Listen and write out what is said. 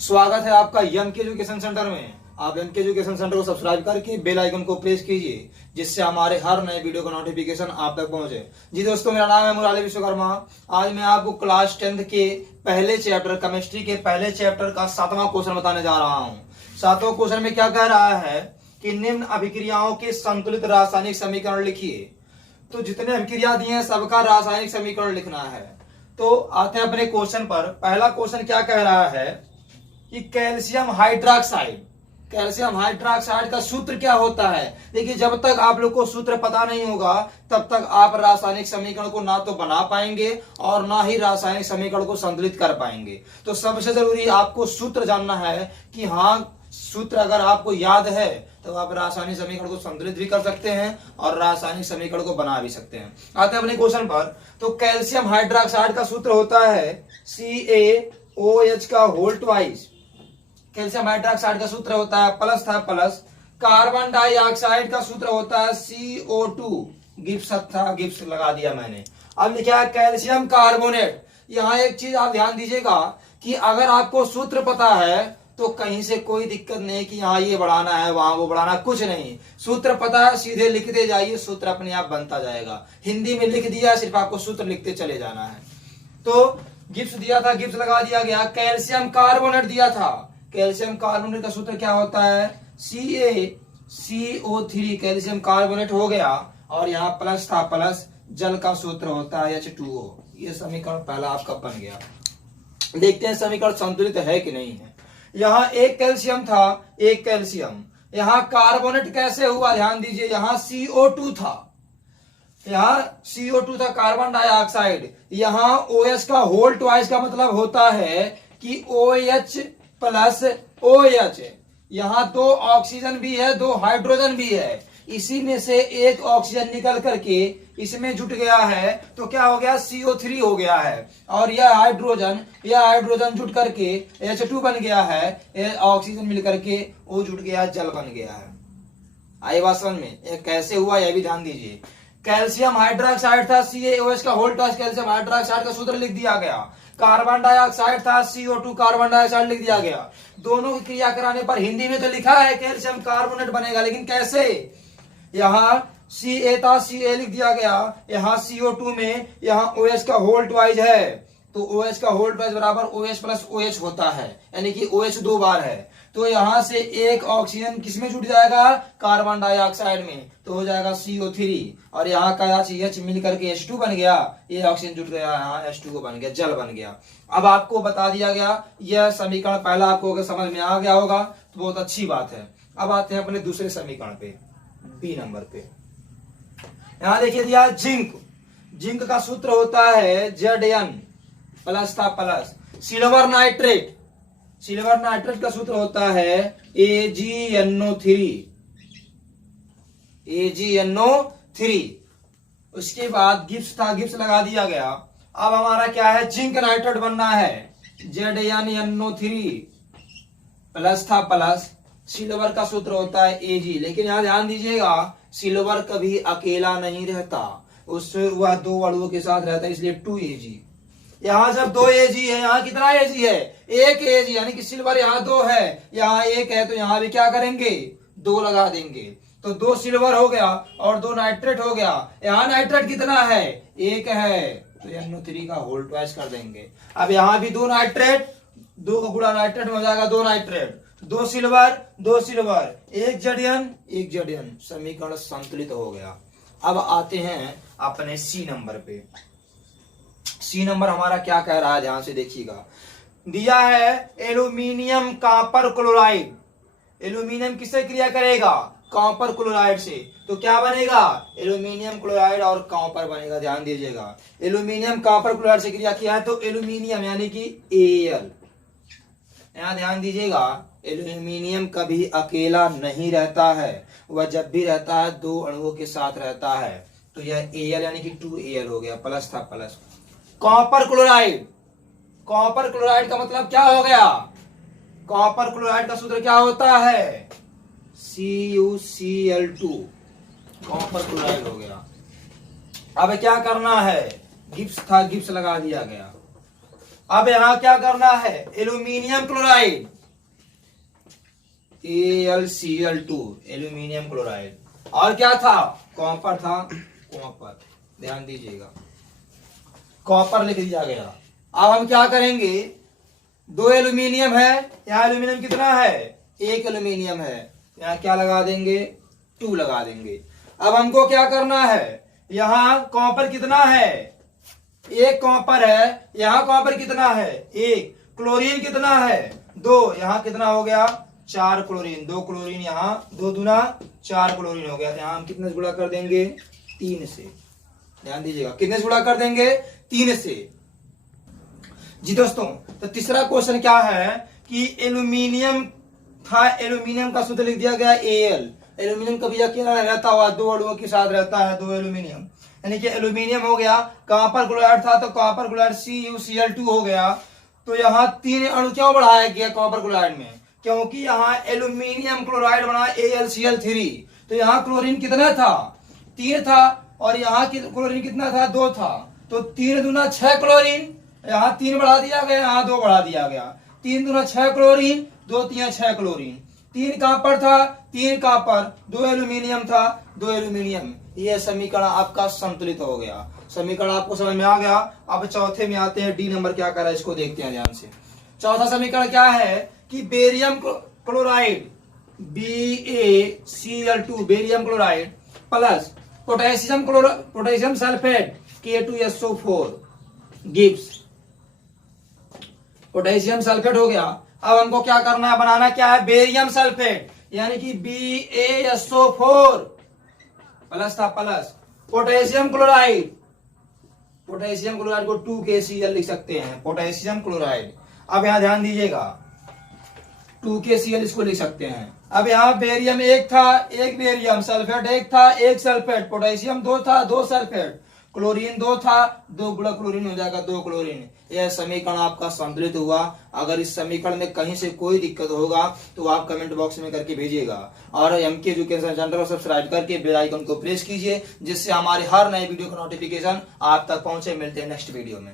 स्वागत है आपका एमके एजुकेशन सेंटर में। आप एमके एजुकेशन सेंटर को सब्सक्राइब करके बेल आइकन को प्रेस कीजिए, जिससे हमारे हर नए वीडियो का नोटिफिकेशन आप तक पहुंचे। जी दोस्तों, मेरा नाम है मुराली विश्वकर्मा। आज मैं आपको क्लास 10th के पहले चैप्टर केमिस्ट्री के पहले चैप्टर का 7वां क्वेश्चन बताने जा रहा हूँ। 7वां क्वेश्चन में क्या कह रहा है कि निम्न अभिक्रियाओं के संतुलित रासायनिक समीकरण लिखिए। तो जितने अभिक्रिया दिए हैं सबका रासायनिक समीकरण लिखना है। तो आते हैं अपने क्वेश्चन पर। पहला क्वेश्चन क्या कह रहा है कि कैल्शियम हाइड्रोक्साइड का सूत्र क्या होता है। देखिए, जब तक आप लोग को सूत्र पता नहीं होगा तब तक आप रासायनिक समीकरण को ना तो बना पाएंगे और ना ही रासायनिक समीकरण को संतुलित कर पाएंगे। तो सबसे जरूरी आपको सूत्र जानना है कि हाँ, सूत्र अगर आपको याद है तो आप रासायनिक समीकरण को संतुलित भी कर सकते हैं और रासायनिक समीकरण को बना भी सकते हैं। आते हैं अपने क्वेश्चन पर। तो कैल्शियम हाइड्रोक्साइड का सूत्र होता है CaOH का होल ट्वाइस। कैल्शियम हाइड्रोक्साइड का सूत्र होता है प्लस था प्लस। कार्बन डाइऑक्साइड का सूत्र होता है CO2। गिब्स था, गिब्स लगा दिया मैंने। अब लिखा है कैल्शियम कार्बोनेट। यहाँ एक चीज आप ध्यान दीजिएगा कि अगर आपको सूत्र पता है तो कहीं से कोई दिक्कत नहीं कि यहाँ ये बढ़ाना है वहां वो बढ़ाना, कुछ नहीं। सूत्र पता है, सीधे लिखते जाइए, सूत्र अपने आप बनता जाएगा। हिंदी में लिख दिया, सिर्फ आपको सूत्र लिखते चले जाना है। तो गिब्स दिया था, गिब्स लगा दिया गया। कैल्शियम कार्बोनेट दिया था। कैल्शियम कार्बोनेट का सूत्र क्या होता है CaCO3। कैल्शियम कार्बोनेट हो गया और यहाँ प्लस था प्लस। जल का सूत्र होता है H2O। ये समीकरण पहला आपका बन गया। देखते हैं समीकरण संतुलित है कि नहीं है। यहाँ एक कैल्शियम था, एक कैल्शियम। यहाँ कार्बोनेट कैसे हुआ ध्यान दीजिए। यहाँ CO2 था, यहाँ CO2 था, कार्बन डाइऑक्साइड। यहाँ OH का होल ट्वाइस का मतलब होता है कि OH प्लस OH। यहाँ दो ऑक्सीजन भी है, दो हाइड्रोजन भी है। इसी में से एक ऑक्सीजन निकल करके इसमें जुट गया है तो क्या हो गया, CO3 हो गया है। और यह हाइड्रोजन जुट करके H2 बन गया है। ऑक्सीजन मिल करके वो जुट गया, जल बन गया है। आई बात समझ में? ये कैसे हुआ यह भी ध्यान दीजिए। कैल्शियम हाइड्रोक्साइड था CaOH का होल ट्वाइस। कैल्शियम हाइड्रोक्साइड का सूत्र लिख दिया गया। कार्बन डाइऑक्साइड था CO2 कार्बन डाइऑक्साइड लिख दिया गया। दोनों की क्रिया कराने पर हिंदी में तो लिखा है कैल्शियम कार्बोनेट बनेगा, लेकिन कैसे। यहाँ Ca था, Ca लिख दिया गया। यहाँ CO2 में यहाँ OH का होल ट्वाइस है तो OH का होल ट्वाइस बराबर OH प्लस OH होता है, यानी कि OH दो बार है। तो यहाँ से एक ऑक्सीजन किसमें जुट जाएगा, कार्बन डाइऑक्साइड में, तो हो जाएगा CO3। और यहाँ का H मिल करके H2 बन गया। ये ऑक्सीजन जुट गया, यहाँ H2O बन गया, जल बन गया। अब आपको बता दिया गया यह समीकरण पहला आपको अगर समझ में आ गया होगा तो बहुत अच्छी बात है। अब आते हैं अपने दूसरे समीकरण पे, B नंबर पे। यहाँ देखिए दिया जिंक। जिंक का सूत्र होता है Zn प्लस था प्लस। सिल्वर नाइट्रेट का सूत्र होता है AgNO3। उसके बाद गिब्स था, गिब्स लगा दिया गया। अब हमारा क्या है, जिंक नाइट्रेट बनना है ZnNO3 प्लस था प्लस। सिल्वर का सूत्र होता है Ag, लेकिन यहां ध्यान दीजिएगा सिल्वर कभी अकेला नहीं रहता, वह दो अणुओं के साथ रहता है, इसलिए 2Ag। यहाँ जब 2 Ag है, यहाँ कितना Ag है, एक Ag, यानी कि सिल्वर यहाँ 2 है, यहाँ 1 है, तो यहाँ भी क्या करेंगे, 2 लगा देंगे। तो 2 सिल्वर हो गया और 2 नाइट्रेट हो गया। यहाँ नाइट्रेट कितना है, 1 है, तो NO3 का होल ट्वाइस कर देंगे। अब यहाँ भी 2 नाइट्रेट, 2 का गुणा नाइट्रेट में हो जाएगा 2 नाइट्रेट, 2 सिल्वर 2 सिल्वर, 1 Zn। समीकरण संतुलित हो गया। अब आते हैं अपने C नंबर पे। C नंबर हमारा क्या कह रहा है, ध्यान से देखिएगा। दिया है एल्यूमिनियम कॉपर क्लोराइड। एल्यूमिनियम किससे क्रिया करेगा, कॉपर क्लोराइड से। तो क्या बनेगा, एल्यूमिनियम क्लोराइड और कॉपर बनेगा। ध्यान दीजिएगा, एल्यूमिनियम कॉपर क्लोराइड से क्रिया किया है तो एल्यूमिनियम यानी कि Al। यहाँ ध्यान दीजिएगा, एल्यूमिनियम कभी अकेला नहीं रहता है, वह जब भी रहता है 2 अणुओं के साथ रहता है। तो यह Al यानी कि 2Al हो गया, प्लस था प्लस। कॉपर क्लोराइड का मतलब क्या हो गया, कॉपर क्लोराइड का सूत्र क्या होता है CuCl2। कॉपर क्लोराइड हो गया। अब क्या करना है, गिब्स था, गिब्स लगा दिया गया। अब यहां क्या करना है, aluminium chloride AlCl2 aluminium chloride, और क्या था, कॉपर था, कॉपर, ध्यान दीजिएगा कॉपर लिख दिया गया। अब हम क्या करेंगे, 2 एल्यूमिनियम है, यहाँ एल्यूमिनियम कितना है, 1 एल्यूमिनियम है, यहाँ क्या लगा देंगे, 2 लगा देंगे। अब हमको क्या करना है, यहाँ कॉपर कितना है, 1 कॉपर है, यहाँ कॉपर कितना है 1, क्लोरीन कितना है 2, यहाँ कितना हो गया 4 क्लोरीन, 2 क्लोरीन, यहाँ 2 दूना 4 क्लोरीन हो गया। तो यहाँ हम कितने से गुणा कर देंगे, 3 से, ध्यान दीजिएगा कितने से गुणा कर देंगे, 3 से। जी दोस्तों, तो तीसरा क्वेश्चन क्या है कि एल्यूमिनियम था, एल्यूमिनियम का सूत्र लिख दिया गया Al, एल्यूमिनियम कभी अकेला रहता हुआ 2 अणुओं के साथ रहता है, 2 एल्यूमिनियम, यानी कि एल्यूमिनियम हो गया, कॉपर क्लोराइड था तो कॉपर क्लोराइड CuCl2 हो गया। तो यहाँ 3 अणु क्यों बढ़ाया गया कॉपर क्लोराइड में, क्योंकि यहाँ एल्यूमिनियम क्लोराइड बना AlCl3, तो यहाँ क्लोरीन कितना था 3 था, और यहाँ क्लोरीन कितना था 2 था, तो 3 दूना 6 क्लोरीन, यहाँ 3 बढ़ा दिया गया, यहाँ 2 बढ़ा दिया गया, 3 दूना 6 क्लोरीन, 2 3 6 क्लोरीन, 3 कॉपर था, 3 कॉपर, 2 एल्यूमिनियम था, 2 एल्यूमिनियम। यह समीकरण आपका संतुलित हो गया। समीकरण आपको समझ में आ गया। अब चौथे में आते हैं, डी नंबर क्या कर रहा है इसको देखते हैं ध्यान से। चौथा समीकरण क्या है कि barium chloride BaCl2 barium chloride plus potassium sulphate K2SO4 gives, potassium sulphate हो गया। अब हमको क्या करना है, बनाना क्या है, बेरियम सल्फेट, यानी कि BaSO4 प्लस था plus potassium chloride, potassium chloride को 2KCl लिख सकते हैं, पोटेशियम क्लोराइड। अब यहां ध्यान दीजिएगा 2KCl इसको लिख सकते हैं। अब यहाँ बेरियम 1 था, 1 बेरियम, सल्फेट 1 था, 1 सल्फेट, पोटेशियम 2 था, 2 सल्फेट, क्लोरीन 2 था, 2 गुणा क्लोरीन हो जाएगा 2 क्लोरीन। यह समीकरण आपका संतुलित हुआ। अगर इस समीकरण में कहीं से कोई दिक्कत होगा तो आप कमेंट बॉक्स में करके भेजिएगा, और एमके एजुकेशन सेंटर को सब्सक्राइब करके बेल आइकन को प्रेस कीजिए, जिससे हमारे हर नए वीडियो का नोटिफिकेशन आप तक पहुंचे। मिलते हैं नेक्स्ट वीडियो में।